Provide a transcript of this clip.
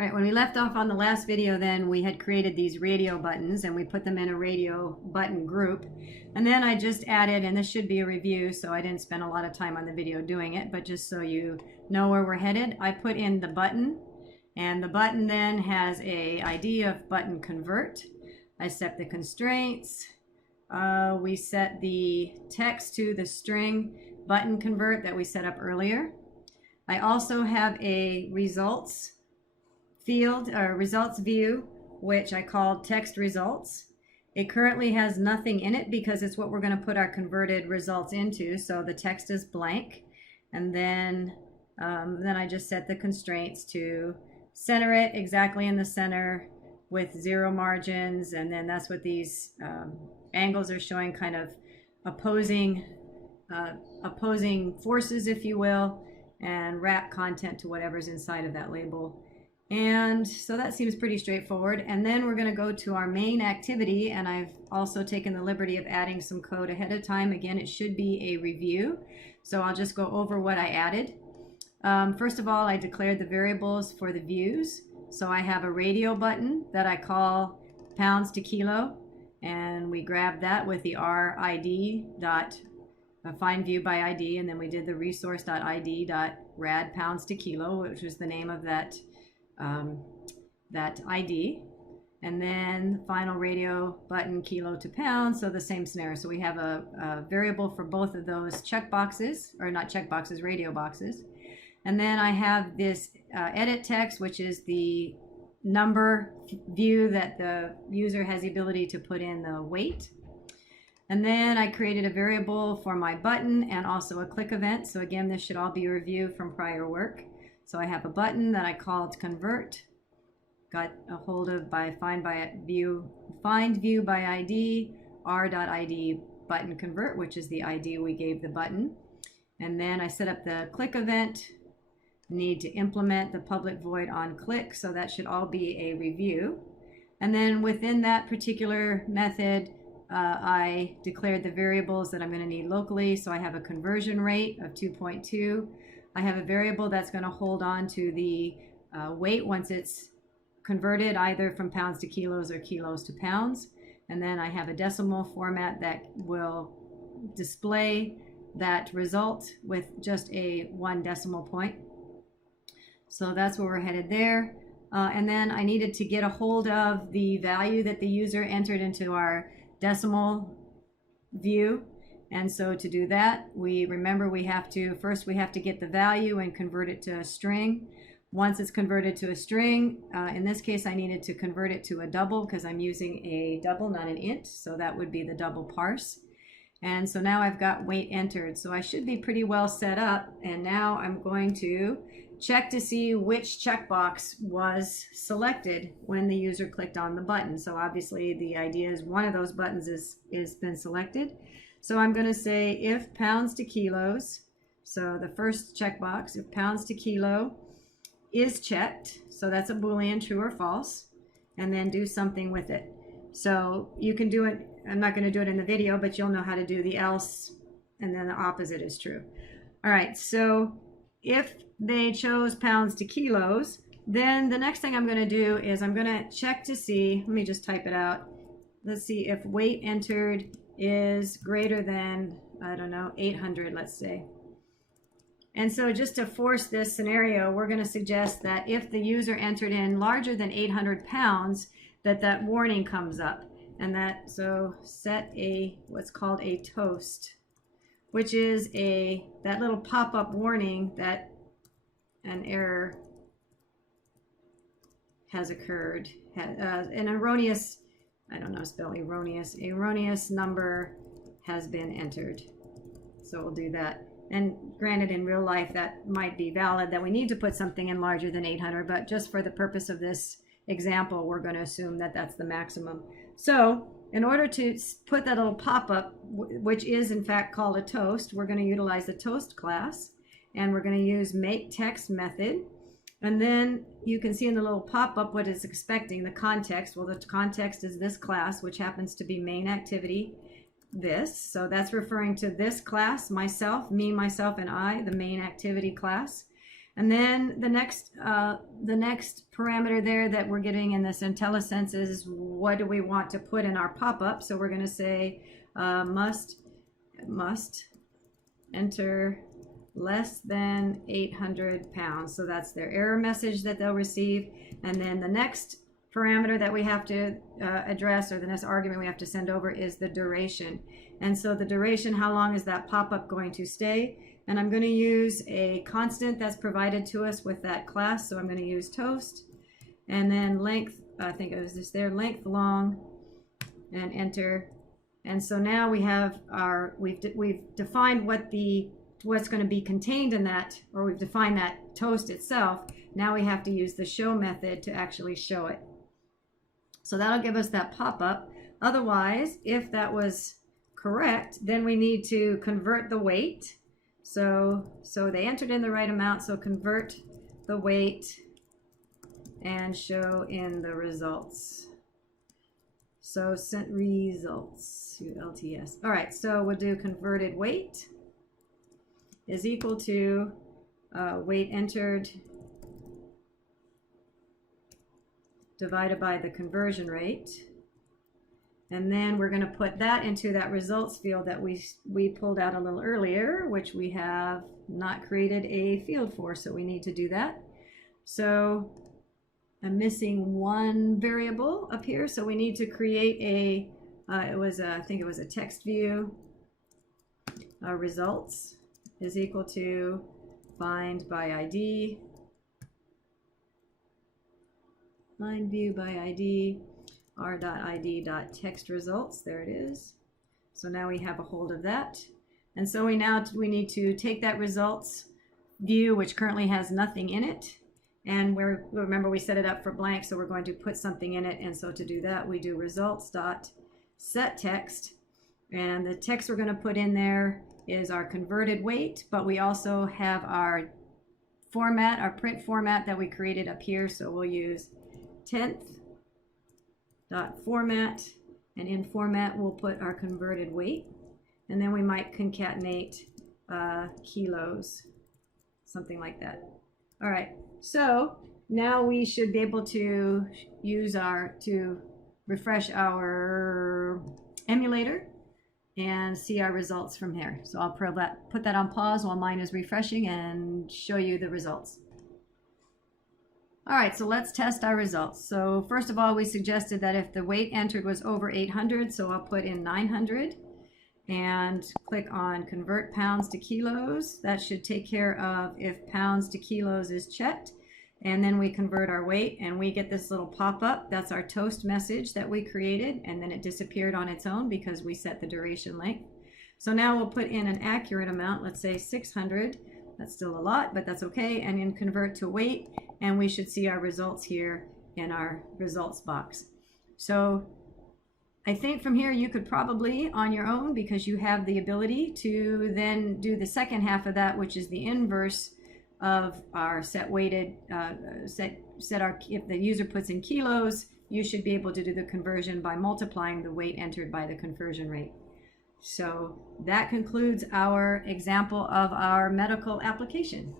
Right, when we left off on the last video, then we had created these radio buttons and we put them in a radio button group. And then I just added, and this should be a review, so I didn't spend a lot of time on the video doing it, but just so you know where we're headed, I put in the button, and the button then has a ID of button convert. I set the constraints. We set the text to the string button convert that we set up earlier. I also have a results field or results view, which I called text results. It currently has nothing in it because it's what we're going to put our converted results into, so the text is blank. And then I just set the constraints to center it exactly in the center with 0 margins, and then that's what these angles are showing, kind of opposing forces, if you will, and wrap content to whatever's inside of that label. And so that seems pretty straightforward. And then we're going to go to our main activity, and I've also taken the liberty of adding some code ahead of time. Again, it should be a review, so I'll just go over what I added. First of all, I declared the variables for the views. So I have a radio button that I call pounds to kilo, and we grabbed that with the RID dot find view by ID, and then we did the resource.id dot rad pounds to kilo, which was the name of that ID, and then final radio button kilo to pound, so the same scenario. So we have a variable for both of those check boxes, or not check boxes, radio boxes. And then I have this edit text, which is the number view that the user has the ability to put in the weight. And then I created a variable for my button and also a click event. So again, this should all be a review from prior work. So I have a button that I called convert, got a hold of by find view by ID, r.id button convert, which is the ID we gave the button. And then I set up the click event, need to implement the public void on click, so that should all be a review. And then within that particular method, I declared the variables that I'm going to need locally. So I have a conversion rate of 2.2. I have a variable that's going to hold on to the weight once it's converted, either from pounds to kilos or kilos to pounds. And then I have a decimal format that will display that result with just a 1 decimal point. So that's where we're headed there. And then I needed to get a hold of the value that the user entered into our decimal view. And so to do that, we have to get the value and convert it to a string. Once it's converted to a string, in this case, I needed to convert it to a double because I'm using a double, not an int. So that would be the double parse. And so now I've got weight entered. So I should be pretty well set up. And now I'm going to check to see which checkbox was selected when the user clicked on the button. So obviously the idea is one of those buttons is been selected. So I'm going to say if pounds to kilos, so the first checkbox, if pounds to kilo is checked, so that's a Boolean, true or false, and then do something with it. So you can do it, I'm not going to do it in the video, but you'll know how to do the else, and then the opposite is true. All right, so if they chose pounds to kilos, then the next thing I'm going to do is I'm going to check to see, let me just type it out. Let's see if weight entered is greater than, I don't know, 800, let's say. And so just to force this scenario, we're going to suggest that if the user entered in larger than 800 pounds, that warning comes up. And so set what's called a toast, which is that little pop-up warning that an error has occurred, an erroneous, I don't know, spell erroneous number has been entered. So we'll do that. And granted, in real life, that might be valid, that we need to put something in larger than 800, but just for the purpose of this example, we're going to assume that that's the maximum. So in order to put that little pop-up, which is in fact called a toast, we're going to utilize the toast class, and we're going to use make text method. And then you can see in the little pop-up what it's expecting, the context. Well, the context is this class, which happens to be main activity, this. So that's referring to this class, myself, me, myself, and I, the main activity class. And then the next parameter there that we're getting in this IntelliSense is what do we want to put in our pop-up. So we're going to say must enter less than 800 pounds. So that's their error message that they'll receive. And then the next parameter that we have to address, or the next argument we have to send over, is the duration. And so the duration, how long is that pop-up going to stay? And I'm going to use a constant that's provided to us with that class. So I'm going to use toast, and then length, I think it was just there, length long, and enter. And so now we have our, we've defined what's going to be contained in that, or we've defined that toast itself. Now we have to use the show method to actually show it. So that'll give us that pop-up. Otherwise, if that was correct, then we need to convert the weight. So they entered in the right amount, so convert the weight and show in the results. So sent results, LTS. All right, so we'll do converted weight is equal to weight entered divided by the conversion rate. And then we're going to put that into that results field that we pulled out a little earlier, which we have not created a field for, so we need to do that. So I'm missing one variable up here, so we need to create a, I think it was a text view. Results is equal to find by ID, find view by ID, r.id.text results. There it is. So now we have a hold of that. And so we need to take that results view, which currently has nothing in it. And remember we set it up for blank, so we're going to put something in it. And so to do that, we do results.setText. And the text we're going to put in there is our converted weight, but we also have our format, our print format that we created up here. So we'll use 10th dot format, and in format we'll put our converted weight, and then we might concatenate kilos, something like that. All right, so now we should be able to use to refresh our emulator and see our results from here. So I'll put that on pause while mine is refreshing and show you the results. All right, so let's test our results. So first of all, we suggested that if the weight entered was over 800, so I'll put in 900 and click on convert pounds to kilos. That should take care of if pounds to kilos is checked. And then we convert our weight and we get this little pop-up. That's our toast message that we created, and then it disappeared on its own because we set the duration length. So now we'll put in an accurate amount, let's say 600. That's still a lot, but that's okay. And then convert to weight, and we should see our results here in our results box. So I think from here you could probably on your own, because you have the ability to then do the second half of that, which is the inverse of our set weighted, if the user puts in kilos, you should be able to do the conversion by multiplying the weight entered by the conversion rate. So that concludes our example of our medical application.